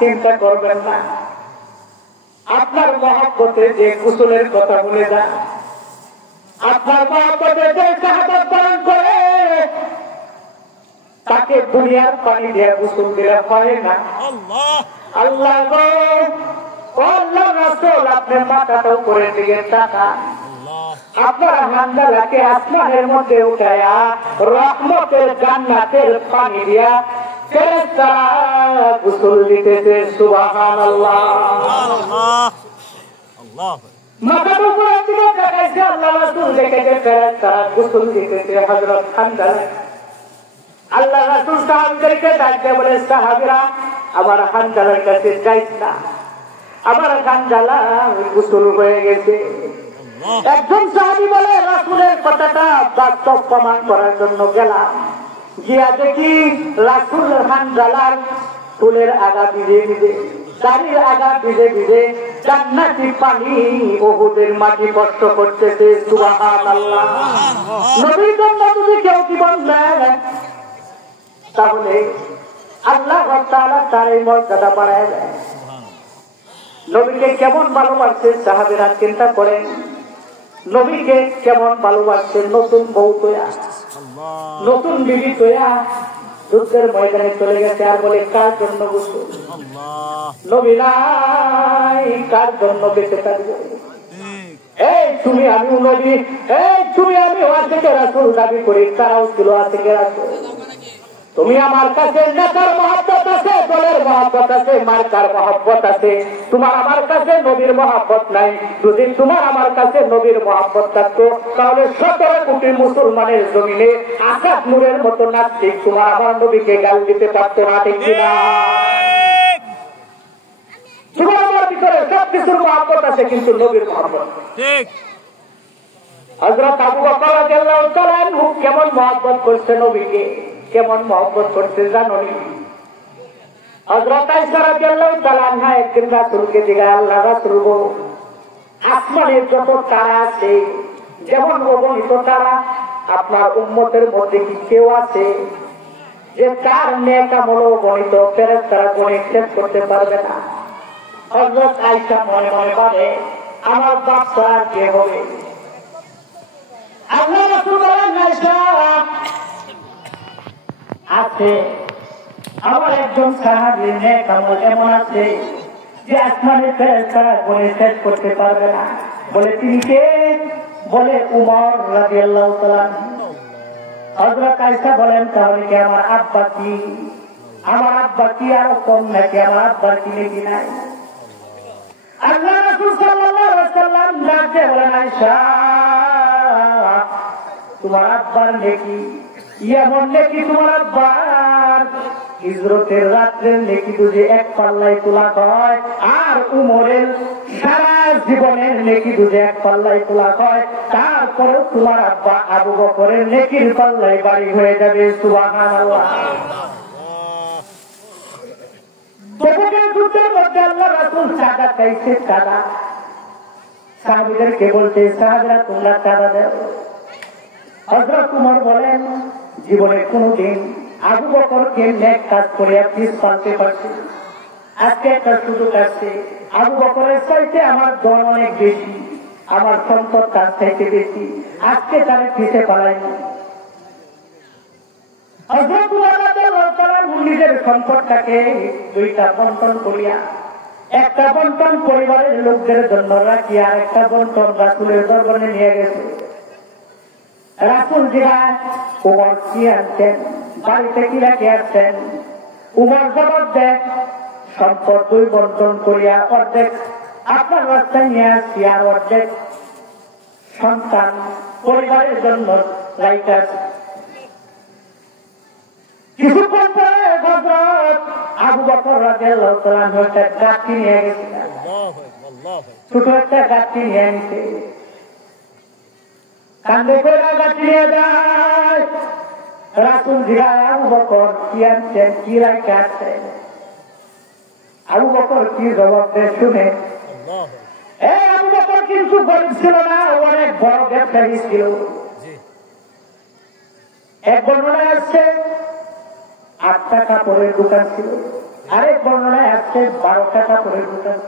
চিন্তা করবেন না, আপনার মহব্বতে যে কুশলের কথা বলে যান, আপনার মহব্বতে যে শাহাদাত বরণ করে তাকে দুনিয়ার পানি দিয়ে গোসল দিলে হয় না। আল্লাহ গো, আল্লাহ রাসূল আপনার মাথাটা উপরের দিকে তাকান, আপনার হান্দালাকে আসমানের মধ্যে উঠায়া রহমতের জান্নাতের পানি দিয়া ফেরেশতারা গোসল দিতেছে। সুবহানাল্লাহ। মাথার উপরের দিকে তাকাইছে, আল্লাহ রাসূল দেখেছে ফেরেশতারা গোসল দিতেছে হযরত হানজালা। আল্লাহ রাসূল সাহাবীদেরকে ডাকতে বলে, সাহাবীরা আমার হানজালার কাছে যাইস না, আমার হানজালা গোসল হয়ে গেছে। একজন সাহাবী বলে, রাসূলের কথাটা বাস্তব প্রমাণ করার জন্য গেলাম, গিয়া দেখি রাসূল হানজালার চুলের আগা ভিজে ভিজে, দাড়ির আগা ভিজে ভিজে জান্নাতি পানি উহুদের মাটি স্পর্শ করতেছে। সুবহানাল্লাহ। নবীর জন্য যদি কেউ জীবন দেয় তাহলে আল্লাহ তাআলা তার এই মর্যাদা বাড়ায় দেয়। নবীকে কেমন ভালোবাসছেন সাহাবীরা চিন্তা করেন, নবীকে কেমন ভালোবাসছেন। নতুন বউ তোয়া, নতুন বিবি তোয়া যুদ্ধের ময়দানে চলে গেছে, আর বলে কার জন্য গোসল? নবী নাই, কার জন্য বেঁচে থাকবে? এই তুমি আমি নবী, এই তুমি আমি আশিকে রাসূল দাবি করি, তারাও ছিল আশিকে রাসূল। তুমি আমার কাছে নেতার মহব্বত আছে, দলের মহব্বত আছে, মার্কার মহব্বত আছে, তোমার আমার কাছে নবীর মহব্বত নাই। যদি তোমার আমার কাছে নবীর মহব্বত থাকতো তাহলে 17 কোটি মুসলমানের জমিনে আকাশ নূরের মতো নাস্তিক তোমার আমার নবীকে গাল দিতে পারতো না, ঠিক কিনা? তোমার আমার ভিতরে সবকিছুর মহব্বত আছে, কিন্তু নবীর মহব্বত ঠিক। হযরত আবু বকর রাদিয়াল্লাহু তাআলা আনহু কেমন মহব্বত করছে নবীকে, কেমন মহব্বত করছে জানো? হযরত আয়েশা রাদিয়াল্লাহু তাআলা আনহা একদিন রাসূলকে জিজ্ঞাসা, আল্লাহ রাসূল গো, আসমানের যত তারা আছে, যেমন অগণিত তারা, আপনার উম্মতের মধ্যে কি কেউ আছে যে তার নেক আমল গণিত ফেরেশতারা গণে শেষ করতে পারবে না? হযরত আয়েশা মনে মনে ভাবে, আমার বাপ ছাড়া কে হবে? আল্লাহ রাসূল বলেন, আয়েশা আছে, আমার একজন সাহাবীর নেক আমল এমন আছে যে আসমানের ফেরেশতারা গণে শেষ করতে পারবে না। বলে তিনি কে? বলে উমর রাদিয়াল্লাহু তাআলা। হযরত আয়েশা বলেন, তাহলে কি আমার আব্বা কি? আমার আব্বা কি আর কম নাকি? আমার আব্বার কি নেকি নাই? আল্লাহ রাসূল সাল্লাল্লাহু আলাইহি ওয়াসাল্লাম ডাকে বলেন, আয়েশা তোমার আব্বার নেকি এমন নেকি তোমার আব্বার হিজরতের রাত্রের নেকি যদি এক পাল্লায় তোলা হয়, আর উমরের সারা জীবনের নেকি যদি এক পাল্লায় তোলা হয়, তারপরে তোমার আব্বা আবু বকরের নেকির পাল্লায় বাড়ি হয়ে যাবে। সুবহানাল্লাহ। তবুকের যুদ্ধের মধ্যে আল্লাহ রাসূল চাঁদা চাইছে, চাঁদা। সাহাবীদেরকে বলছে, সাহাবীরা তোমরা চাঁদা দাও। হযরত উমর বলেন, জীবনে কোনদিন আবু বকরকে নেক কাজ করে পিছ পালতে পারছি, আজকে একটা সুযোগ আসছে। আবু বকরের চাইতে আমার ধন অনেক বেশি, আমার সম্পদ তার চাইতে বেশি, আজকে তার পিছে পালাই। হযরত উমর রাদিয়াল্লাহু তাআলা নিজের সম্পদটাকে দুইটা বন্টন করিয়া, একটা বন্টন পরিবারের লোকদের জন্য রাখি, আর একটা বন্টন রাসূলের দরবারে নিয়ে গেছে। রাসূল জিজ্ঞাসা, উমর কি আনছেন, বাড়িতে কি রেখে আসছেন? উমর জবাব দেয়, সম্পদ দুই বন্টন করিয়া অর্ধেক আপনার রাস্তায় নিয়ে আসছি, আর অর্ধেক সন্তান পরিবারের জন্য রাইতে আসছি। কিছুক্ষণ পরে হযরত আবু বকর রাদিয়াল্লাহু তাআলা একটা গাছটি নিয়ে গেছিলেন, ছোট একটা গাছটি নিয়ে আনছে, কান্দে করে গাছটি নিয়ে যায়। রাসূল জিজ্ঞাসা আবু বকর কি আনছেন, কি রাইখা আসছেন? আবু বকর কি জবাব দেয় শুনে। আবু বকর কিন্তু গরিব ছিল না, অনেক বড় ব্যবসায়ী ছিল। এক বর্ণনায় আসছে 8টা কাপড়ের দোকান ছিল, আরেক বর্ণনায় আসছে 12টা কাপড়ের দোকান।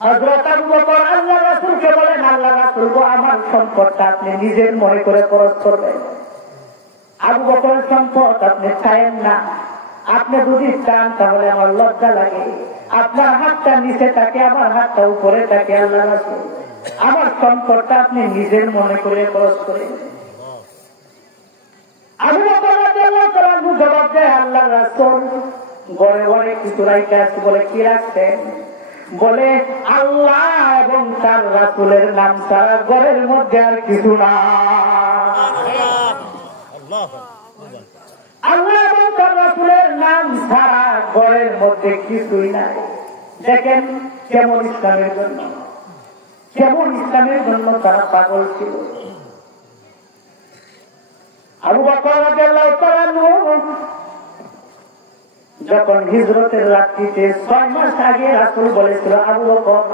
হযরত আবু বকর আল্লাহ রাসূলকে বলেন, আল্লাহ রাসূল গো, আমার সম্পদটা আপনি নিজের মনে করে খরচ করবেন। আবু বকরের সম্পদ আপনি চাইেন না, আপনি যদি চান তাহলে আমার লজ্জা লাগে। আপনার হাতটা নিচে থাকে, আমার হাতটা উপরে থাকে। আল্লাহ রাসূল, আমার সম্পদটা আপনি নিজের মনে করে খরচ করেন। আবু বকর রাদিয়াল্লাহু তাআলা জবাব দেয়, আল্লাহ রাসূল ঘরে ঘরে কিছু রাইখা আছে। বলে কি রাখছেন? বলে আল্লাহ এবং তার রাসূলের নাম ছাড়া ঘরের মধ্যে আর কিছু না। আল্লাহ এবং তার রাসূলের নাম ছাড়া ঘরের মধ্যে কিছুই নাই। দেখেন কেমন ইসলামের জন্য, কেমন ইসলামের জন্য তারা পাগল ছিল। আবু বকর রাদিয়াল্লাহু তাআলা যখন হিজরতের রাত্রিতে 6 মাস আগে রাসূল বলেছিল, আবু বকর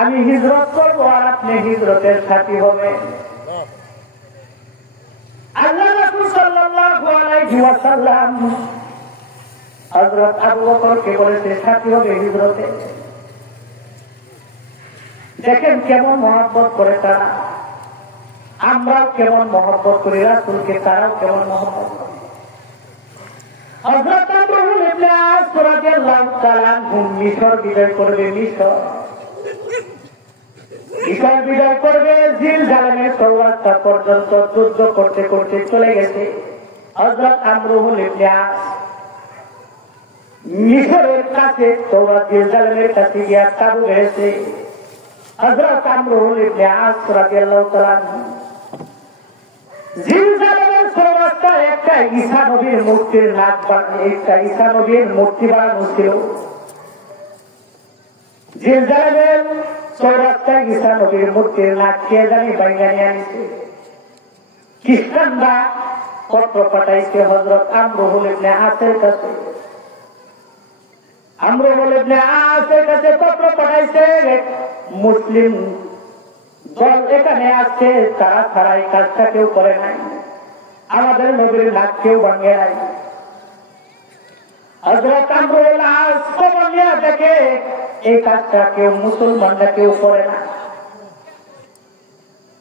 আমি হিজরত করব আর আপনি হিজরতের সাথী হবেন। আল্লাহ রাসূল সাল্লাল্লাহু আলাইহি ওয়াসাল্লাম হযরত আবু বকরকে বলেছে সাথী হবে হিজরতে। দেখেন কেমন মহব্বত করে তারা, আমরাও কেমন মহব্বত করি রাসূলকে, তারাও কেমন মহব্বত করে। হযরত আবদুল ইবনে আস রাদিয়াল্লাহু তাআলা মিশর বিজয় করবে। মিশর বিজয় করবে, জিলজালামের চৌরাস্তা পর্যন্ত যুদ্ধ করতে করতে চলে গেছে। হযরত আমরুল ইবনে আস মিশরের কাছে জিলজালামের কাছে গিয়া তাবু গেছে। হযরত আমরুল ইবনে আস রাদিয়াল্লাহু তাআলা জিলজালামের চৌরাস্তায় একটা ঈসা নবীর মূর্তির নাক বানানো, একটা ঈসা নবীর মূর্তি বানানো ছিল। জিলজালামের চৌরাস্তায় ঈসা নবীর মূর্তির নাক কে জানি বাইরে নিয়ে আনছে। খ্রিস্টানরা পত্র পাঠাইছে হযরত আমরুল ইবনে আসের কাছে। আমরুল ইবনে আসের কাছে পত্র পাঠাইছে, মুসলিম দল এখানে আসছে, তারা ছাড়া এই কাজটা কেউ করে নাই, আমাদের নবীর নাক কেউ ভাঙে নাই। হযরত আমরুল আস খবর নিয়ে দেখে এই কাজটা কেউ মুসলমানরা কেউ করে না।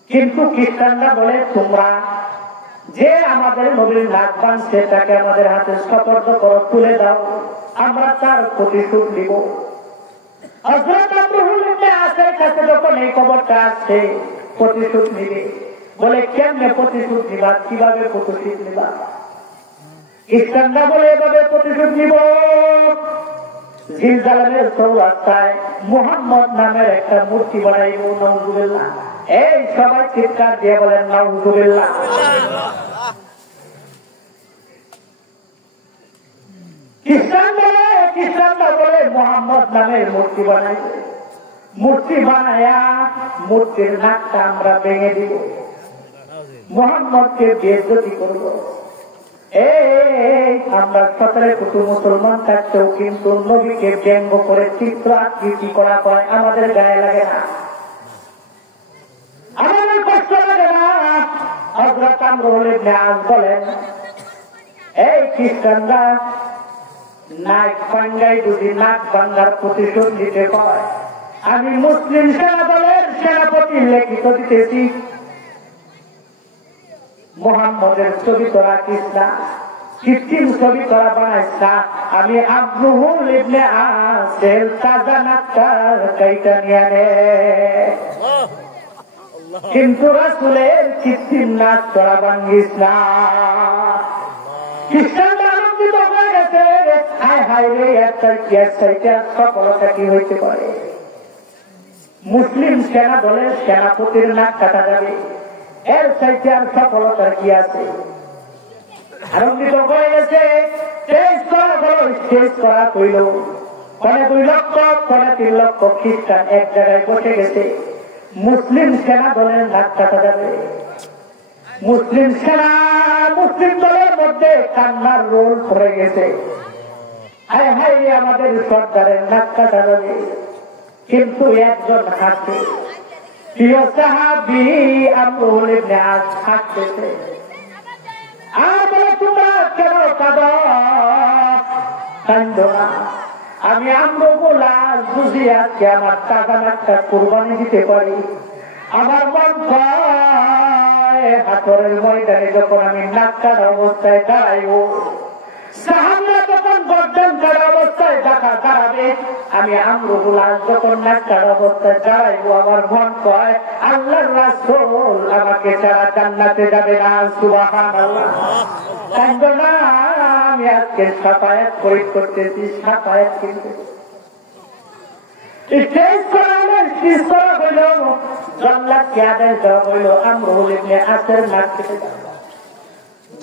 কিন্তু খ্রিস্টানরা বলে, তোমরা যে আমাদের নবীর নাক ভাঙছে তাকে আমাদের হাতে সতর্ক করো, তুলে দাও, আমরা তার প্রতিশোধ নিব। হযরত আমরুল ইবনে আসের কাছে যখন এই খবরটা আসছে প্রতিশোধ নিবে, বলে কেমনে প্রতিশোধ নিবা, কিভাবে প্রতিশোধ নিবা? খ্রিস্টানরা বলে এভাবে প্রতিশোধ নিব, জিলজালামের চৌরাস্তায় মুহাম্মদ নামের একটা মূর্তি বানাইব। নাউযুবিল্লাহ। এই সবাই চিৎকার দিয়ে বলেন নাউযুবিল্লাহ। খ্রিস্টানরা বলে মুহাম্মদ নামের মূর্তি বানাইব, মূর্তি বানায়া মূর্তির নাকটা আমরা ভেঙে দিব, মুহাম্মদকে বেইজ্জতি করব। আমরা 17 কোটি মুসলমান থাকতেও কিন্তু নবীকে ব্যঙ্গ করে চিত্র আকৃতি করা হয় আমাদের গায়ে লাগে না, আমাদের কষ্ট লাগে না। হযরত আমরুল ইবনে আস বলেন, এই খ্রিস্টানরা নাক ভাঙ্গাই যদি নাক ভাঙ্গার প্রতিশোধ নিতে হয়, আমি মুসলিম সেনা দলের সেনাপতি লিখিত দিতেছি, মুহাম্মদের ছবি তোরা কৃষ্ণা, কৃত্রিম ছবি তোরা বানাইছ না, আমি আব্দুল ইবনে আসের তাজা নাকটার কাইটা নিয়ে নে। কিন্তু রাসূলের কৃত্রিম নাক তোরা ভাঙ্গিস না। খ্রিস্টানরা আনন্দিত হয়ে গেছে, হায় হায় রে, একটা সফলতা কি হইতে পারে? মুসলিম সেনা দলের সেনাপতির নাক কাটা যাবে, এর চাইতে আর সফলতার কি আছে? আনন্দিত হয়ে গেছে, টেস্ট করা হলো, টেস্ট করা হইল। মানে 2 লক্ষ, মানে 3 লক্ষ খ্রিস্টান এক জায়গায় বসে গেছে, মুসলিম সেনা দলের নাক কাটা যাবে। মুসলিম সেনা মুসলিম দলের মধ্যে কান্নার রোল পড়ে গেছে। হায় হায় আমাদের সরকারের নাক কাটা যাবে, কিন্তু একজন হাসছে, প্রিয় সাহাবী আমরুল ইবনে আস হাসতেছে আর বলে, তোমরা কেন কাঁদো? কাঁদো না, আমি আমরুল আস বুঝি আজকে আমার টাকা একটা কুরবানি দিতে পারি। আমার মন কয় হাতরের ময়দানে যখন আমি নাক কাটা অবস্থায় দাঁড়াইব, সাহাবীরা যখন গর্দান কাটা অবস্থায় দাঁড়াবে, আমি আমরুল আস যখন নাক কাটা অবস্থায় দাঁড়াইব, আমার মন কয় আল্লাহর রাসূল আমাকে ছাড়া জান্নাতে যাবে না। সুবহানাল্লাহ। কাঁদো না, আমি আজকে শাফায়াত প্রয়োগ করতেছি, শাফায়াত কিন্তু স্টেজ করালে স্টেজ করা হইল, জান্নাতকে আদায় দেওয়া হইল। আমরুল ইবনে আসের নাক কেটে যাবে,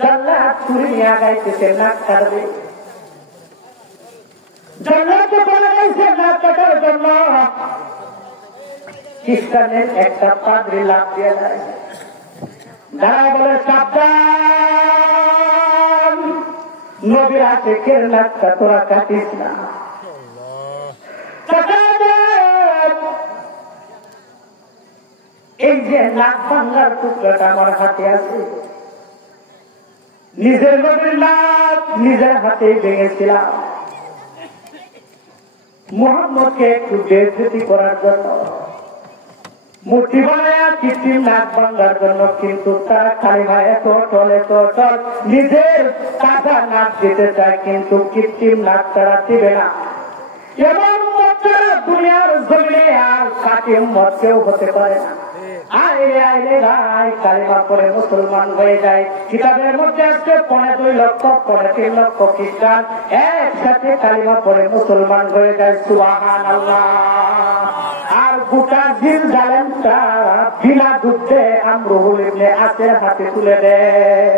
জান্নাত ছুরি নিয়ে আগাইতেছে, নাক কাটবে। জান্নাত চলে গেছে নাক কাটার জন্য, খ্রিস্টানের একটা পাদ্রী লাফ দিয়ে দেয়, দাঁড়ায় বলে, সাবধান, নবীর আশিকের নাকটা তোরা কাটিস না। এই যে নাক ভাঙ্গার টুকরাটা আমার হাতে আছে, নিজের নবীর নাক নিজের হাতে ভেঙেছিলাম মুহাম্মদকে একটু বেইজ্জতি করার জন্য, মূর্তি বানায়া কৃত্রিম নাক ভাঙ্গার জন্য। কিন্তু তারা কালিমা এত টল নিজের তাজা নাক দিতে চায়, কিন্তু কৃত্রিম নাক তারা দিবে না। এবং দুনিয়ার জমিনে আর কাটিম মত কেউ হতে পারে না। আইলে ভাই কালিমা পড়ে মুসলমান হয়ে যায়। কিতাবের মধ্যে আসছে 2.5 লক্ষ 3 লক্ষ খ্রিস্টান একসাথে কালিমা পড়ে মুসলমান হয়ে যায়। সুবহানাল্লাহ। আর গোটা জিল জালেমটা বিনা যুদ্ধে আমরুল ইবনে আসের হাতে তুলে দেয়।